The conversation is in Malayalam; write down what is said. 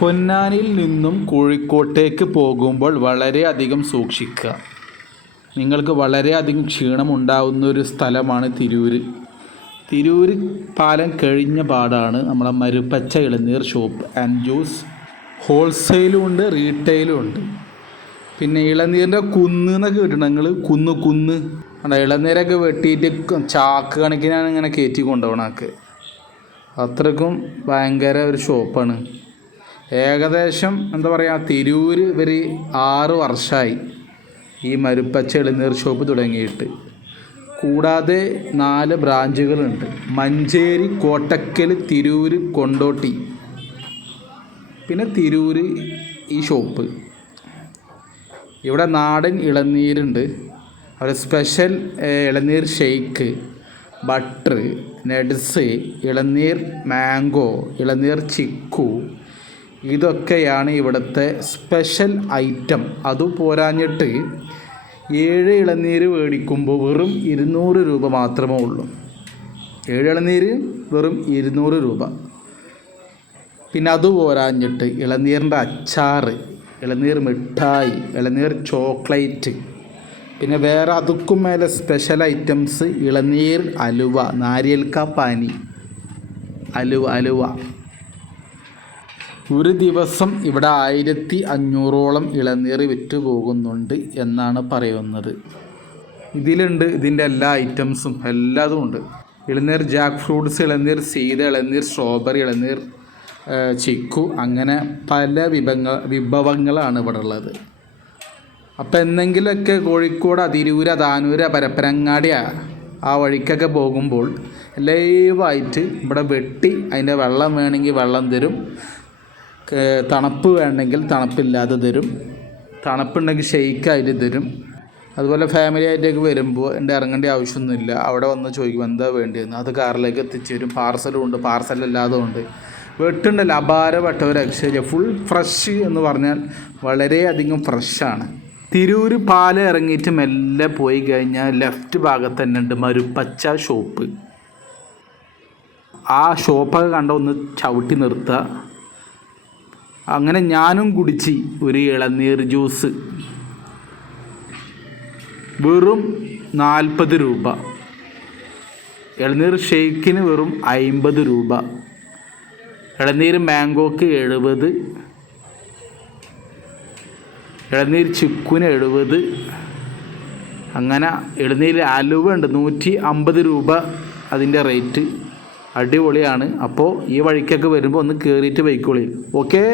പൊന്നാനിയിൽ നിന്നും കോഴിക്കോട്ടേക്ക് പോകുമ്പോൾ വളരെയധികം സൂക്ഷിക്കുക. നിങ്ങൾക്ക് വളരെയധികം ക്ഷീണമുണ്ടാവുന്ന ഒരു സ്ഥലമാണ് തിരൂര്. തിരൂര് പാലം കഴിഞ്ഞ പാടാണ് നമ്മളെ മരുപ്പച്ച ഇളനീർ ഷോപ്പ് ആൻഡ് ജ്യൂസ് ഹോൾസെയിലും ഉണ്ട് റീറ്റെയിലും ഉണ്ട്. പിന്നെ ഇളനീരിന്റെ കുന്ന് എന്നൊക്കെ കിട്ടണങ്ങൾ കുന്ന് കുന്ന്. കണ്ടോ ഇളനീരൊക്കെ വെട്ടിയിട്ട് ചാക്ക് കണക്കിനാണ് ഇങ്ങനെ കയറ്റി കൊണ്ടുപോകണമൊക്കെ അത്രക്കും ഭയങ്കര ഒരു ഷോപ്പാണ്. ഏകദേശം എന്താ പറയുക തിരൂര് ഇവർ ആറ് വർഷമായി ഈ മരുപ്പച്ച ഇളനീർ ഷോപ്പ് തുടങ്ങിയിട്ട്. കൂടാതെ നാല് ബ്രാഞ്ചുകളുണ്ട്. മഞ്ചേരി കോട്ടക്കൽ തിരൂര് കൊണ്ടോട്ടി. പിന്നെ തിരൂര് ഈ ഷോപ്പ്. ഇവിടെ നാടൻ ഇളനീരുണ്ട്. അവിടെ സ്പെഷ്യൽ ഇളനീർ ഷെയ്ക്ക് ബട്ടർ നട്സ് ഇളനീർ മാംഗോ ഇളനീർ ചിക്കു ഇതൊക്കെയാണ് ഇവിടുത്തെ സ്പെഷ്യൽ ഐറ്റം. അത് പോരാഞ്ഞിട്ട് ഏഴ് ഇളനീര് മേടിക്കുമ്പോൾ വെറും ഇരുന്നൂറ് രൂപ മാത്രമേ ഉള്ളൂ. ഏഴ് ഇളനീര് വെറും ഇരുന്നൂറ് രൂപ. പിന്നെ അത് പോരാഞ്ഞിട്ട് ഇളനീരിന്റെ അച്ചാറ് ഇളനീർ മിഠായി ഇളനീർ ചോക്ലേറ്റ് പിന്നെ വേറെ അതുക്കും മേലെ സ്പെഷ്യൽ ഐറ്റംസ് ഇളനീർ അലുവ നാരിയൽക്ക പാനി. അലുവ അലുവ. ഒരു ദിവസം ഇവിടെ ആയിരത്തി അഞ്ഞൂറോളം ഇളനീർ വിറ്റ് പോകുന്നുണ്ട് എന്നാണ് പറയുന്നത്. ഇതിലുണ്ട് ഇതിന്റെ എല്ലാ ഐറ്റംസും എല്ലാതും ഉണ്ട്. ഇളനീർ ജാക്ക് ഫ്രൂട്ട്സ് ഇളനീർ സീത ഇളനീർ സ്ട്രോബെറി ഇളനീർ ചിക്കു അങ്ങനെ പല വിഭവങ്ങൾ വിഭവങ്ങളാണ് ഇവിടെ ഉള്ളത്. അപ്പോൾ എന്തെങ്കിലുമൊക്കെ കോഴിക്കോട് അതിരൂര താനൂര പരപ്പനങ്ങാടിയ ആ വഴിക്കൊക്കെ പോകുമ്പോൾ ലൈവായിട്ട് ഇവിടെ വെട്ടി അതിന്റെ വെള്ളം വേണമെങ്കിൽ വെള്ളം തരും. തണുപ്പ് വേണമെങ്കിൽ തണുപ്പില്ലാതെ തരും. തണുപ്പുണ്ടെങ്കിൽ ഷെയ്ക്കായിട്ട് തരും. അതുപോലെ ഫാമിലി ആയിട്ടൊക്കെ വരുമ്പോൾ എന്റെ ഇറങ്ങേണ്ട ആവശ്യമൊന്നുമില്ല. അവിടെ വന്ന് ചോദിക്കും എന്താ വേണ്ടിയെന്ന്? അത് കാറിലേക്ക് എത്തിച്ചു തരും. പാർസലും ഉണ്ട് പാർസലല്ലാതെ ഉണ്ട്. വെട്ടുണ്ടല്ലോ അപാരപ്പെട്ട ഒരു അക്ഷര ഫുൾ ഫ്രഷ് എന്ന് പറഞ്ഞാൽ വളരെയധികം ഫ്രഷാണ് തിരൂര് പാല ഇറങ്ങിയിട്ട് മെല്ലെ പോയി കഴിഞ്ഞാൽ ലെഫ്റ്റ് ഭാഗത്ത് തന്നെ ഉണ്ട് മരുപ്പച്ച ഷോപ്പ് ആ ഷോപ്പൊക്കെ കണ്ട ഒന്ന് ചവിട്ടി നിർത്തുക അങ്ങനെ ഞാനും കുടിച്ച് ഒരു ഇളനീർ ജ്യൂസ്. വെറും നാൽപ്പത് രൂപ. ഇളനീർ ഷെയ്ക്കിന് വെറും അമ്പത് രൂപ. ഇളനീർ മാംഗോക്ക് എഴുപത്. ഇളനീർ ചിക്കുന് എഴുപത്. അങ്ങനെ ഇളനീർ അലുവ ഉണ്ട് നൂറ്റി അമ്പത് രൂപ അതിന്റെ റേറ്റ്. അടിപൊളിയാണ്. അപ്പോൾ ഈ വഴിക്കൊക്കെ വരുമ്പോൾ ഒന്ന് കയറിയിട്ട് പോയിക്കോളി ഓക്കേ